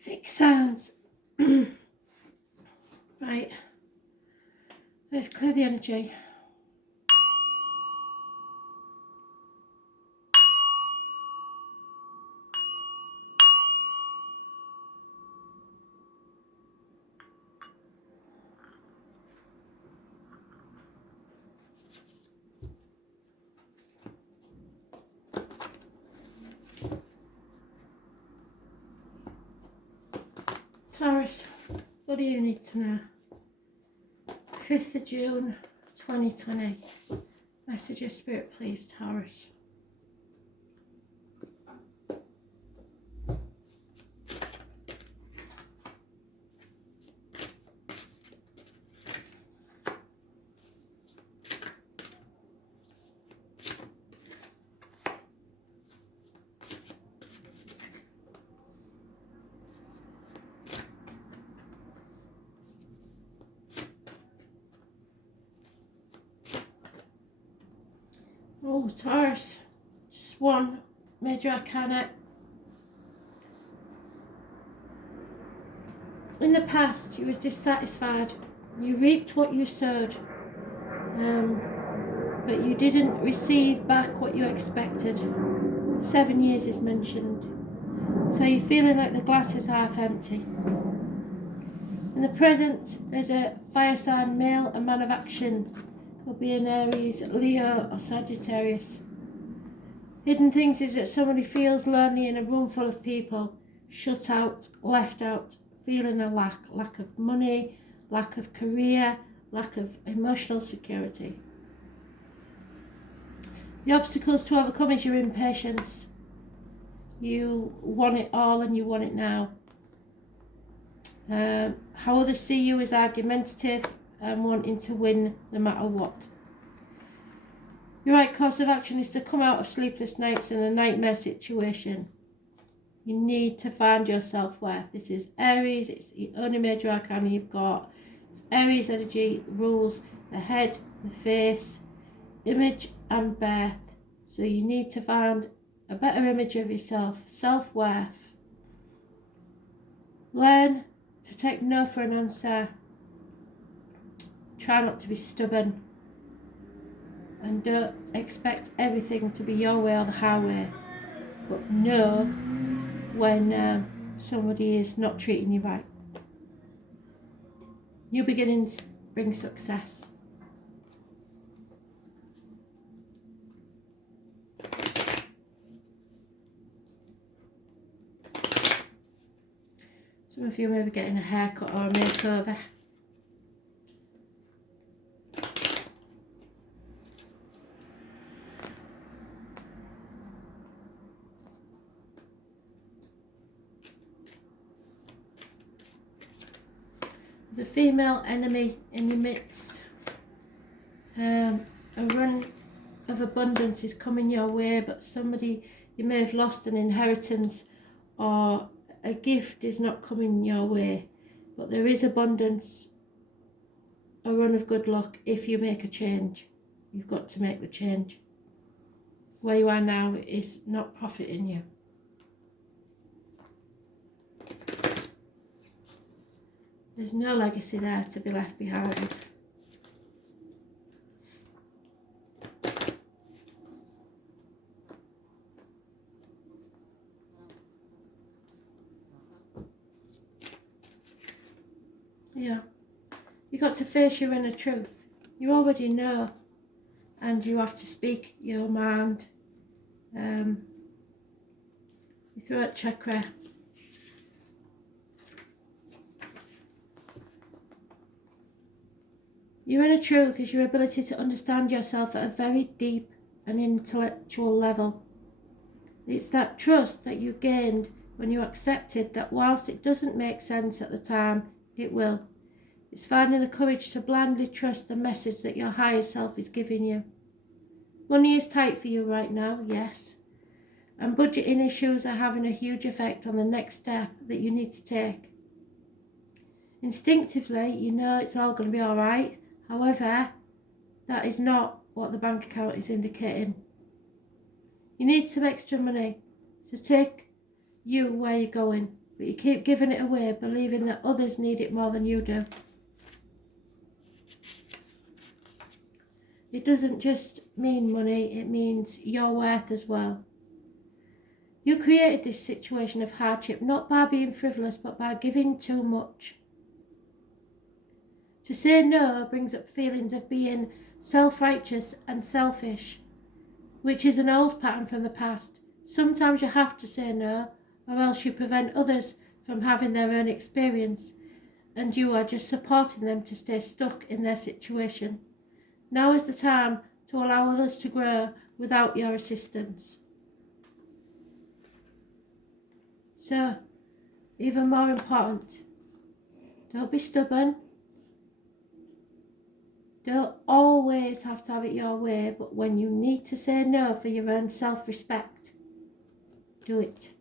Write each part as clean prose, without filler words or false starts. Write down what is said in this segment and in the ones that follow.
Fixed sounds. Right. Let's clear the energy. Taurus, what do you need to know? 5th of June 2020. Message of Spirit, please, Taurus. Oh, Taurus, just one major arcana. In the past, you was dissatisfied. You reaped what you sowed, but you didn't receive back what you expected. 7 years is mentioned. So you're feeling like the glass is half empty. In the present, there's a fire sign, male, a man of action. Could be an Aries, Leo or Sagittarius. Hidden things is that somebody feels lonely in a room full of people, shut out, left out, feeling a lack of money, lack of career, lack of emotional security. The obstacles to overcome is your impatience. You want it all and you want it now. How others see you is argumentative and wanting to win no matter what. Your right course of action is to come out of sleepless nights and a nightmare situation. You need to find your self-worth. This is Aries, it's the only major arcana you've got. It's Aries energy rules the head, the face, image and birth. So you need to find a better image of yourself, self-worth. Learn to take no for an answer. Try not to be stubborn. And don't expect everything to be your way or the highway. But know when somebody is not treating you right. New beginnings bring success. Some of you may be getting a haircut or a makeover. The female enemy in your midst. A run of abundance is coming your way, but somebody, you may have lost an inheritance or a gift is not coming your way. But there is abundance, a run of good luck if you make a change. You've got to make the change. Where you are now is not profiting you. There's no legacy there to be left behind. Yeah. You've got to face your inner truth. You already know. And you have to speak your mind. Your throat chakra. Your inner truth is your ability to understand yourself at a very deep and intellectual level. It's that trust that you gained when you accepted that whilst it doesn't make sense at the time, it will. It's finding the courage to blindly trust the message that your higher self is giving you. Money is tight for you right now, yes. And budgeting issues are having a huge effect on the next step that you need to take. Instinctively, you know it's all going to be all right. However, that is not what the bank account is indicating. You need some extra money to take you where you're going. but you keep giving it away, believing that others need it more than you do. It doesn't just mean money, it means your worth as well. You created this situation of hardship not by being frivolous, but by giving too much. To say no brings up feelings of being self-righteous and selfish, which is an old pattern from the past. Sometimes you have to say no, or else you prevent others from having their own experience, and you are just supporting them to stay stuck in their situation. Now is the time to allow others to grow without your assistance. So, even more important, don't be stubborn. Don't always have to have it your way, but when you need to say no for your own self-respect, do it.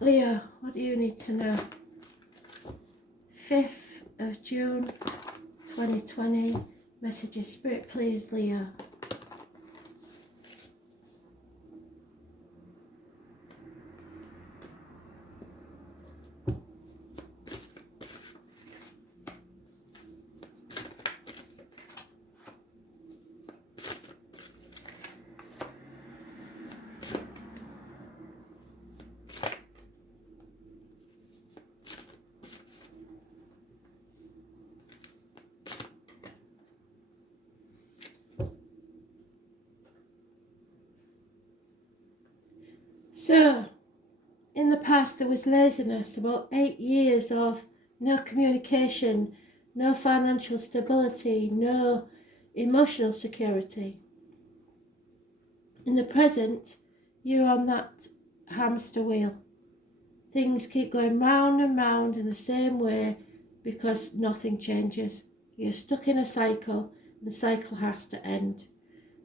Leo, what do you need to know? 5th of June 2020. Messages, Spirit, please, Leo. So, in the past there was laziness, about 8 years of no communication, no financial stability, no emotional security. In the present, you're on that hamster wheel. Things keep going round and round in the same way because nothing changes. You're stuck in a cycle, and the cycle has to end.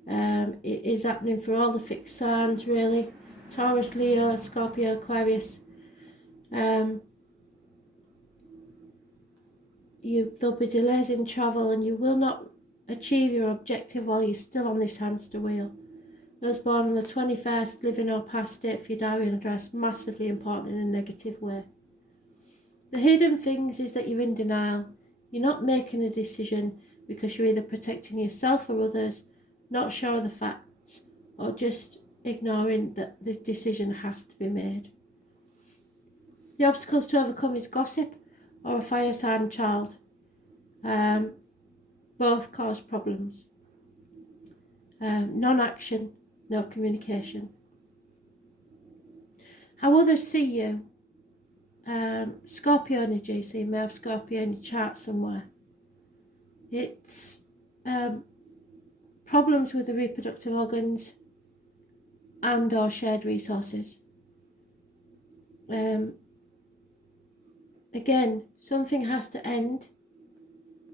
It is happening for all the fixed signs, really. Taurus, Leo, Scorpio, Aquarius. There'll be delays in travel, and you will not achieve your objective while you're still on this hamster wheel. Those born on the 21st, living or past date for your diary and address, massively important in a negative way. The hidden things is that you're in denial. You're not making a decision because you're either protecting yourself or others, not sure of the facts, or just ignoring that the decision has to be made. The obstacles to overcome is gossip or a fire sign child. Both cause problems. Non-action, no communication. How others see you. Scorpio energy, so you may have Scorpio in your chart somewhere. It's problems with the reproductive organs and or shared resources. Again, something has to end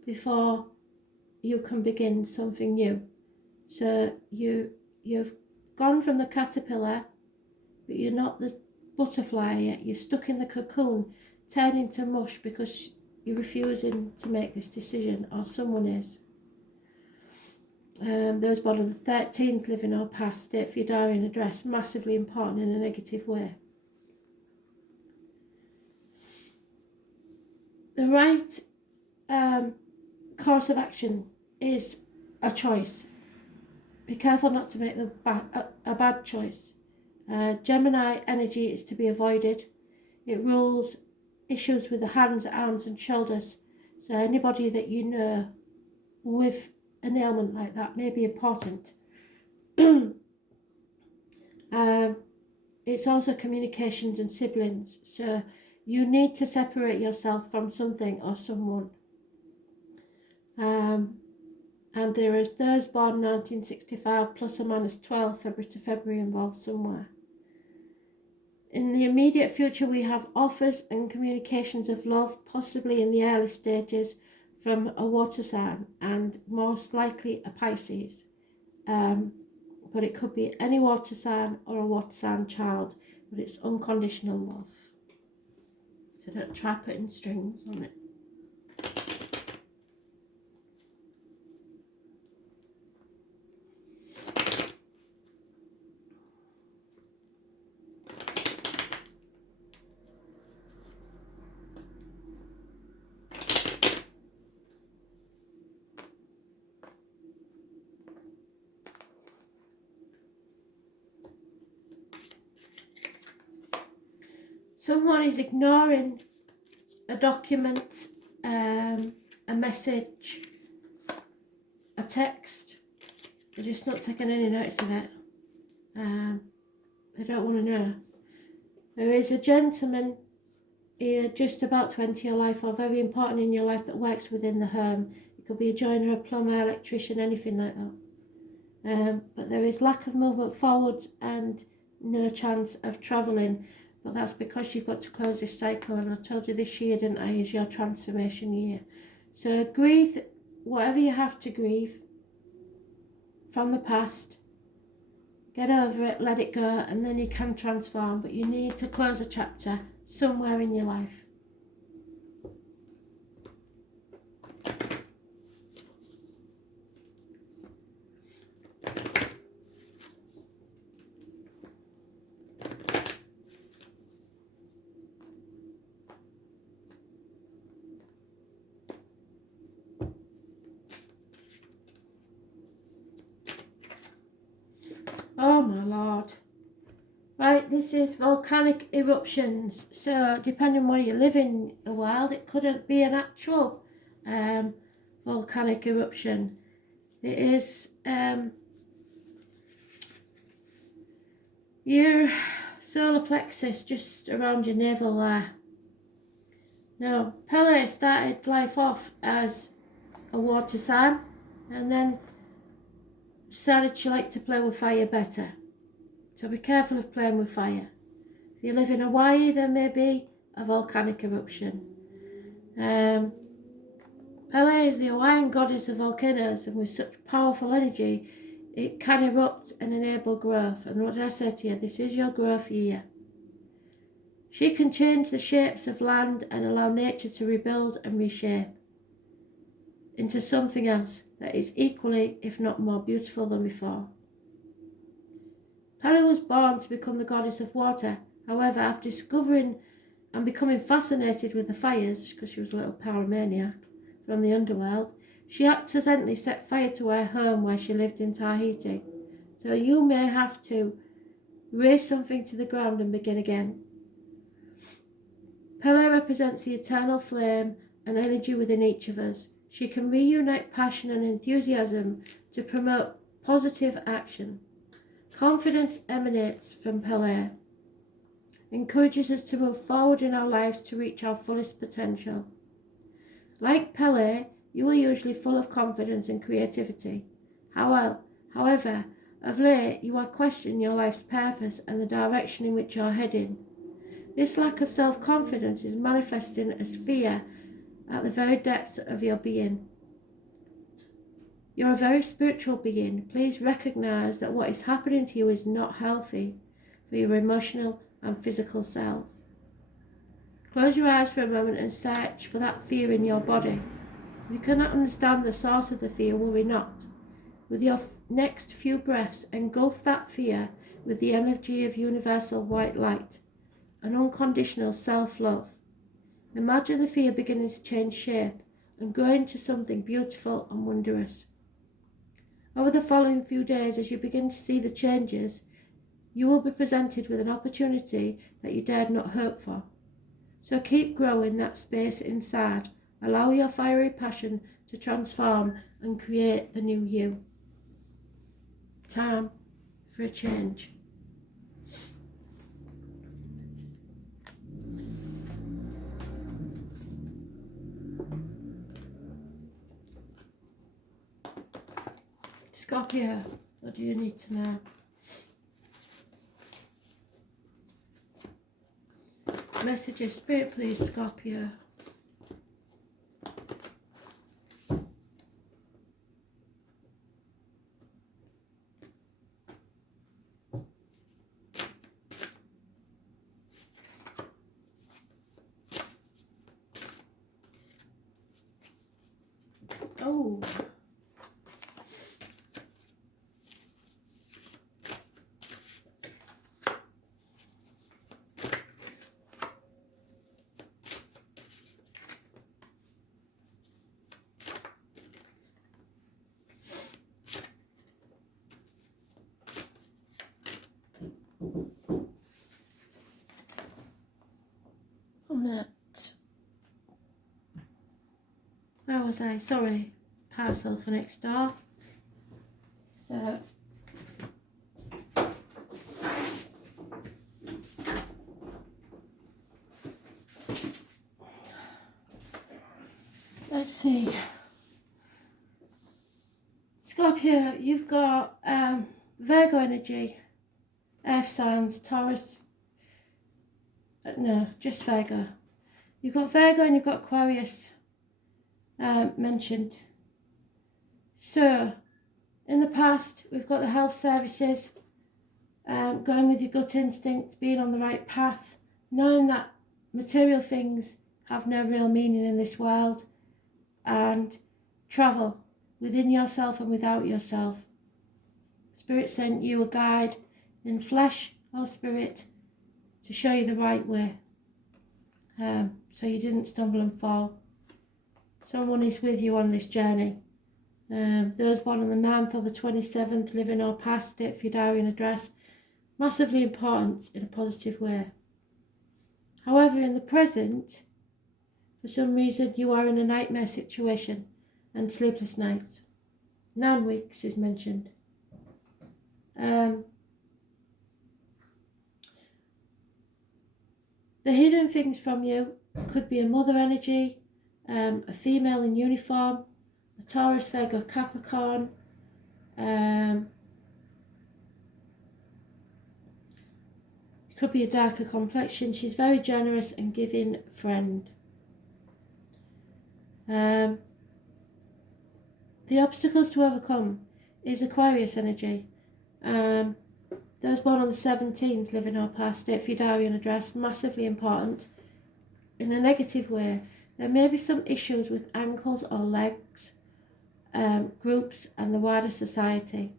before you can begin something new. So you've gone from the caterpillar, but you're not the butterfly yet. You're stuck in the cocoon, turning to mush because you're refusing to make this decision, or someone is. Those born on the 13th, living or past date for your diary and address, massively important in a negative way. The right course of action is a choice. Be careful not to make a bad choice. Gemini energy is to be avoided. It rules issues with the hands, arms and shoulders. So anybody that you know with an ailment like that may be important. It's also communications and siblings. So you need to separate yourself from something or someone. And there is those born 1965 plus or minus 12 February to February involved somewhere. In the immediate future, we have offers and communications of love, possibly in the early stages, from a water sign and most likely a Pisces. But it could be any water sign or a water sign child, but it's unconditional love. So don't try putting strings on it. Someone is ignoring a document, a message, a text. They're just not taking any notice of it. They don't want to know. There is a gentleman here, just about 20 in your life, or very important in your life, that works within the home. It could be a joiner, a plumber, electrician, anything like that. But there is lack of movement forwards and no chance of travelling. But that's because you've got to close this cycle, and I told you this year, didn't I, is your transformation year. So grieve whatever you have to grieve from the past. Get over it, let it go, and then you can transform. But you need to close a chapter somewhere in your life. Oh my Lord. Right, this is volcanic eruptions. So depending where you live in the world, it couldn't be an actual volcanic eruption. It is your solar plexus just around your navel there. Now, Pele started life off as a water sign, and then decided she liked to play with fire better. So be careful of playing with fire. If you live in Hawaii, there may be a volcanic eruption. Pele is the Hawaiian goddess of volcanoes, and with such powerful energy, it can erupt and enable growth. And what did I say to you? This is your growth year. She can change the shapes of land and allow nature to rebuild and reshape into something else that is equally, if not more beautiful than before. Pele was born to become the goddess of water. However, after discovering and becoming fascinated with the fires, because she was a little pyromaniac from the underworld, she accidentally set fire to her home where she lived in Tahiti. So you may have to raise something to the ground and begin again. Pele represents the eternal flame and energy within each of us. She can reunite passion and enthusiasm to promote positive action. Confidence emanates from Pele, encourages us to move forward in our lives to reach our fullest potential. Like Pele, you are usually full of confidence and creativity. However, of late, you are questioning your life's purpose and the direction in which you're heading. This lack of self-confidence is manifesting as fear at the very depths of your being. You're a very spiritual being. Please recognize that what is happening to you is not healthy for your emotional and physical self. Close your eyes for a moment and search for that fear in your body. If you cannot understand the source of the fear, worry not. With your next few breaths, engulf that fear with the energy of universal white light and unconditional self-love. Imagine the fear beginning to change shape and grow into something beautiful and wondrous. Over the following few days, as you begin to see the changes, you will be presented with an opportunity that you dared not hope for. So keep growing that space inside. Allow your fiery passion to transform and create the new you. Time for a change. Scorpio, what do you need to know? Message of Spirit, please, Scorpio. Oh. where was I? Sorry, parcel for next door. So, let's see. Scorpio, you've got Virgo energy, earth signs, Taurus, no, just Virgo. You've got Virgo and you've got Aquarius mentioned. So, in the past, we've got the health services, going with your gut instinct, being on the right path, knowing that material things have no real meaning in this world, and travel within yourself and without yourself. Spirit sent you a guide in flesh or spirit to show you the right way, so you didn't stumble and fall. Someone is with you on this journey. Those born on the 9th or the 27th, living or past, date for your diary and address, massively important in a positive way. However, in the present, for some reason, you are in a nightmare situation and sleepless nights. 9 weeks is mentioned. The hidden things from you could be a mother energy, a female in uniform, a Taurus, Virgo, Capricorn, it could be a darker complexion. She's very generous and giving friend. The obstacles to overcome is Aquarius energy. Those born on the 17th, living or past, date for your diary and address, massively important. In a negative way, there may be some issues with ankles or legs, groups and the wider society.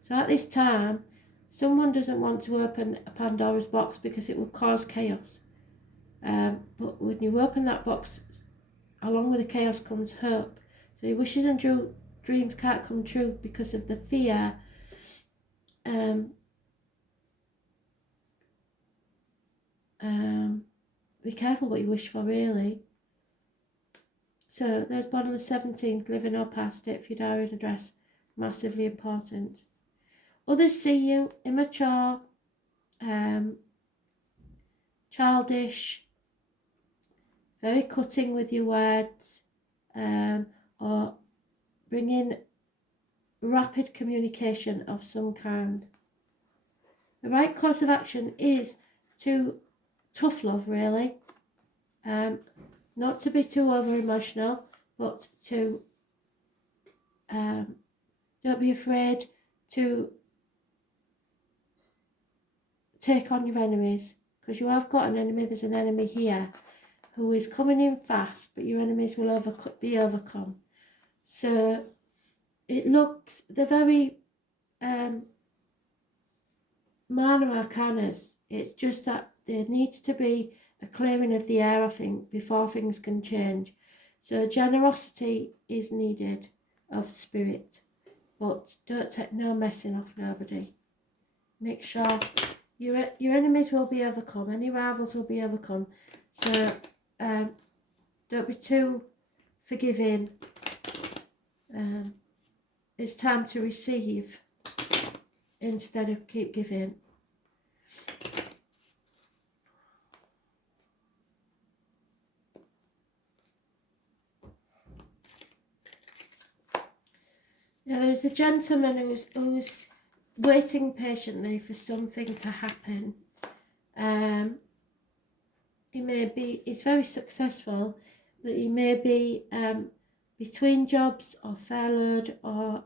So at this time, someone doesn't want to open a Pandora's box because it will cause chaos. But when you open that box, along with the chaos comes hope. So your wishes and dreams can't come true because of the fear. Be careful what you wish for, really. So those born on the 17th, living or past, date for your diary and address, massively important. Others see you immature, childish, very cutting with your words, or bringing rapid communication of some kind. The right course of action is to tough love, really. Not to be too over emotional, but to don't be afraid to take on your enemies, because you have got an enemy. There's an enemy here who is coming in fast, but your enemies will be overcome. So it looks, the very minor arcanas, it's just that there needs to be a clearing of the air, I think, before things can change. So generosity is needed of spirit, but don't take no messing off nobody. Make sure your enemies will be overcome, any rivals will be overcome. So don't be too forgiving. It's time to receive instead of keep giving. Yeah, there's a gentleman who's waiting patiently for something to happen. He's very successful, but he may be between jobs or furloughed or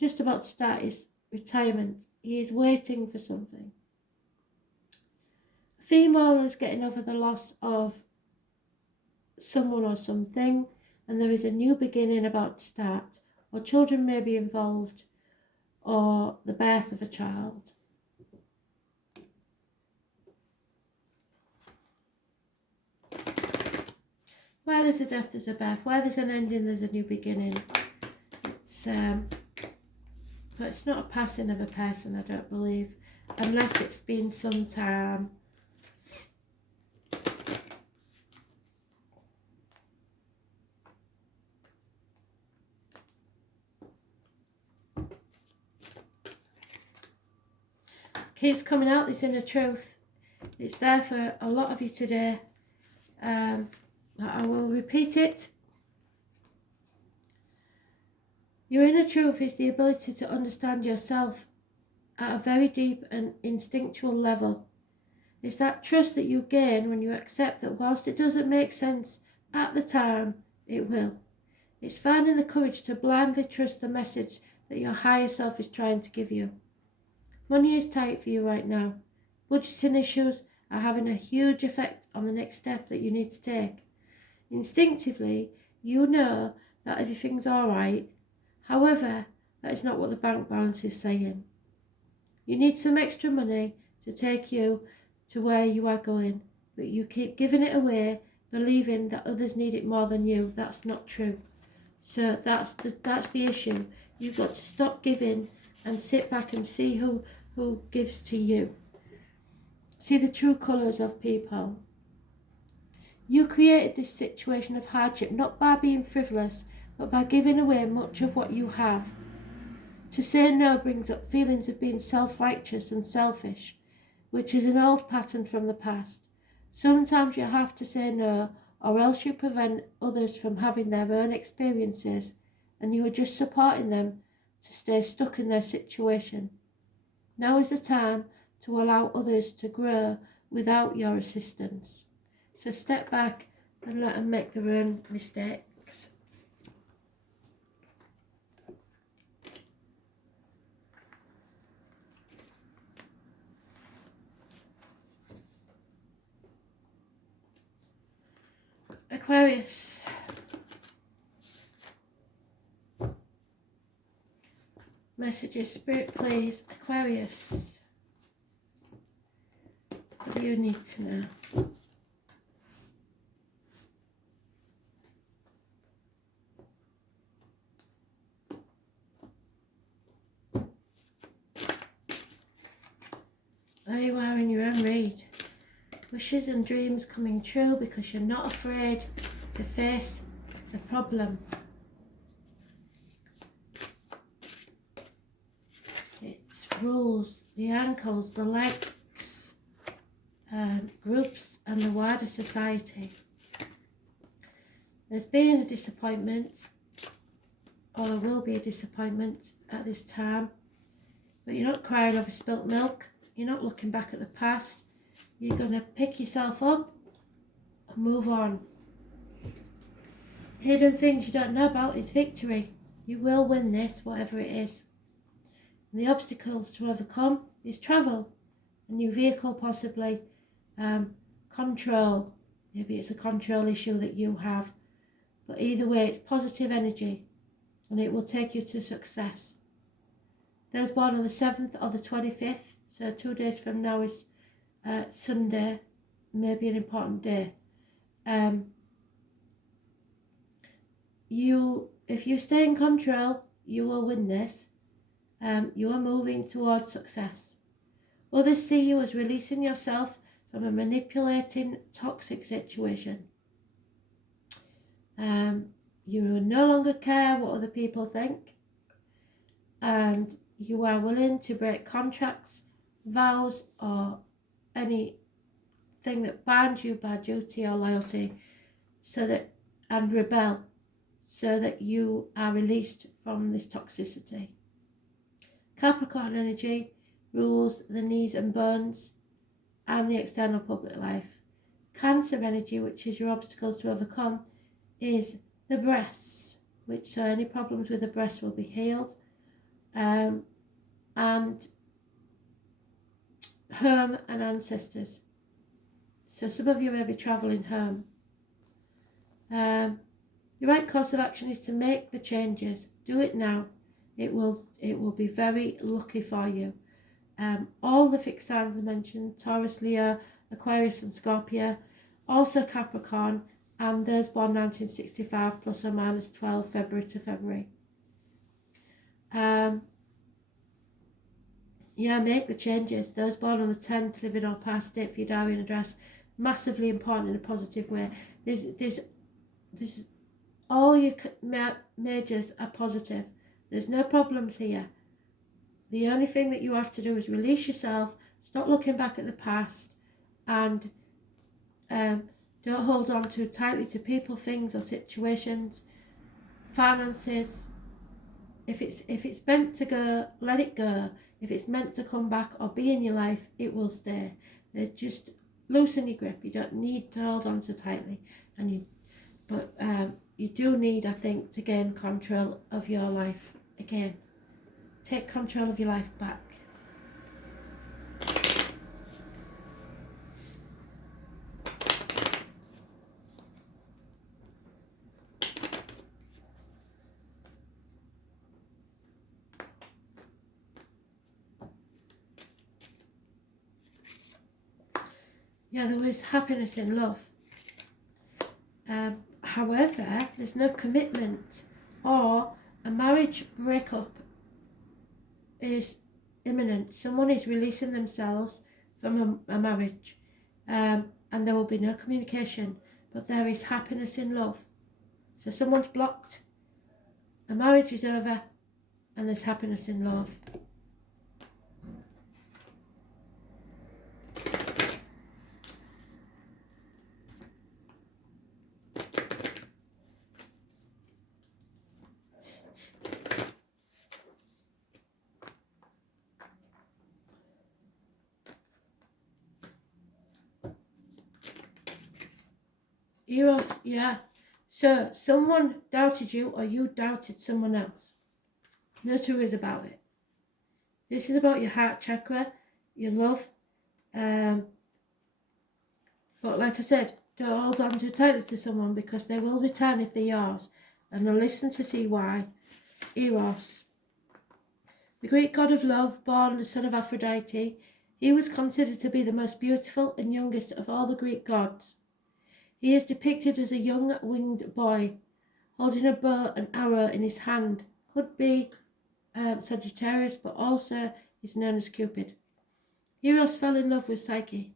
just about to start his retirement. He is waiting for something. A female is getting over the loss of someone or something, and there is a new beginning about to start, or children may be involved, or the birth of a child. Where there's a death, there's a birth. Where there's an ending, there's a new beginning. But it's not a passing of a person, I don't believe, unless it's been some time. Keeps coming out, this inner truth. It's there for a lot of you today. I will repeat it. Your inner truth is the ability to understand yourself at a very deep and instinctual level. It's that trust that you gain when you accept that whilst it doesn't make sense at the time, it will. It's finding the courage to blindly trust the message that your higher self is trying to give you. Money is tight for you right now. Budgeting issues are having a huge effect on the next step that you need to take. Instinctively, you know that everything's all right. However, that is not what the bank balance is saying. You need some extra money to take you to where you are going, but you keep giving it away, believing that others need it more than you. That's not true. So that's the issue. You've got to stop giving and sit back and see who gives to you. See the true colours of people. You created this situation of hardship not by being frivolous, but by giving away much of what you have. To say no brings up feelings of being self-righteous and selfish, which is an old pattern from the past. Sometimes you have to say no, or else you prevent others from having their own experiences, and you are just supporting them to stay stuck in their situation. Now is the time to allow others to grow without your assistance. So step back and let them make their own mistakes. Aquarius. Messages, Spirit, please. Aquarius. What do you need to know? There you are in your own read. Wishes and dreams coming true because you're not afraid to face the problem. It's rules, the ankles, the legs, groups and the wider society. There's been a disappointment, or there will be a disappointment at this time, but you're not crying over spilt milk. You're not looking back at the past. You're going to pick yourself up and move on. Hidden things you don't know about is victory. You will win this, whatever it is. And the obstacles to overcome is travel, a new vehicle possibly, control. Maybe it's a control issue that you have. But either way, it's positive energy and it will take you to success. Those born on the 7th or the 25th, so 2 days from now is Sunday, maybe an important day. If you stay in control, you will win this. You are moving towards success. Others see you as releasing yourself from a manipulating, toxic situation. You no longer care what other people think, and you are willing to break contracts, vows, or anything that binds you by duty or loyalty, and rebel, so that you are released from this toxicity. Capricorn energy rules the knees and bones and the external public life. Cancer energy, which is your obstacles to overcome, is the breasts, so any problems with the breasts will be healed. And home and ancestors. So some of you may be travelling home. The right course of action is to make the changes. Do it now. It will be very lucky for you. All the fixed signs I mentioned, Taurus, Leo, Aquarius and Scorpio, also Capricorn, and those born 1965 plus or minus 12 February to February. Make the changes. Those born on the 10th, living or past, date for your diary and address, massively important in a positive way. There's all your majors are positive. There's no problems here. The only thing that you have to do is release yourself Stop looking back at the past, and don't hold on too tightly to people, things or situations, finances. If it's meant to go, let it go. If it's meant to come back or be in your life, it will stay. Just loosen your grip. You don't need to hold on too tightly, but you do need, I think, to gain control of your life again. Take control of your life back. Yeah, there was happiness in love. However, there's no commitment, or a marriage breakup is imminent. Someone is releasing themselves from a marriage, and there will be no communication, but there is happiness in love. So someone's blocked, a marriage is over, and there's happiness in love. Eros, yeah. So someone doubted you, or you doubted someone else. No two ways about it. This is about your heart chakra, your love. But like I said, don't hold on too tightly to someone, because they will return if they're yours. And now listen to see why. Eros, the Greek god of love, born the son of Aphrodite, he was considered to be the most beautiful and youngest of all the Greek gods. He is depicted as a young winged boy, holding a bow and arrow in his hand. Could be Sagittarius, but also is known as Cupid. Eros fell in love with Psyche,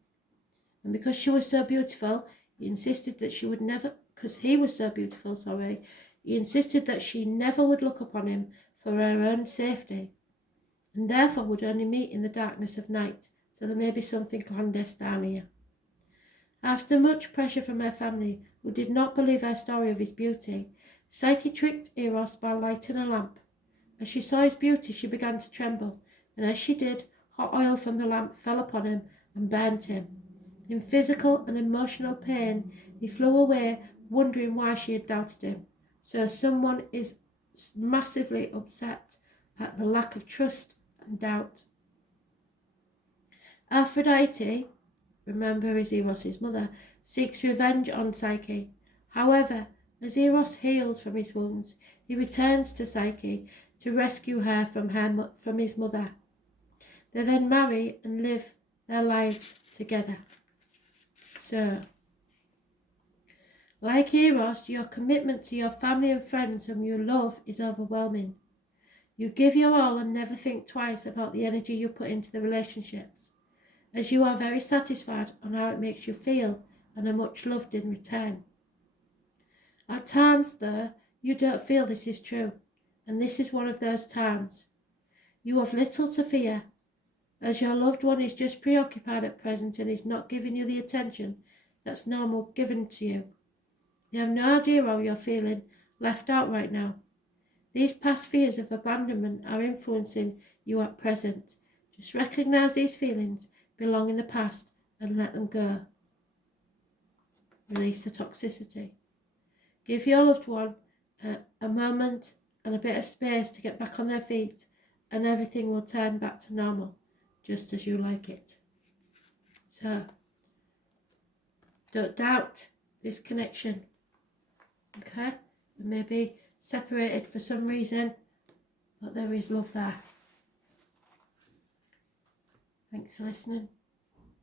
and because she was so beautiful, he insisted that she would never, because he was so beautiful, he insisted that she never would look upon him for her own safety, and therefore would only meet in the darkness of night, so there may be something clandestine here. After much pressure from her family, who did not believe her story of his beauty, Psyche tricked Eros by lighting a lamp. As she saw his beauty, she began to tremble, and as she did, hot oil from the lamp fell upon him and burnt him. In physical and emotional pain, he flew away, wondering why she had doubted him. So someone is massively upset at the lack of trust and doubt. Aphrodite, remember, is Eros' mother, seeks revenge on Psyche. However, as Eros heals from his wounds, he returns to Psyche to rescue her from his mother. They then marry and live their lives together. So, like Eros, your commitment to your family and friends whom you love is overwhelming. You give your all and never think twice about the energy you put into the relationships, as you are very satisfied on how it makes you feel and are much loved in return. At times, though, you don't feel this is true, and this is one of those times. You have little to fear, as your loved one is just preoccupied at present and is not giving you the attention that's normal given to you. You have no idea how you're feeling left out right now. These past fears of abandonment are influencing you at present. Just recognize these feelings belong in the past and let them go. Release the toxicity. Give your loved one a moment and a bit of space to get back on their feet, and everything will turn back to normal, just as you like it. So, don't doubt this connection, okay? It may be separated for some reason, but there is love there. Thanks for listening.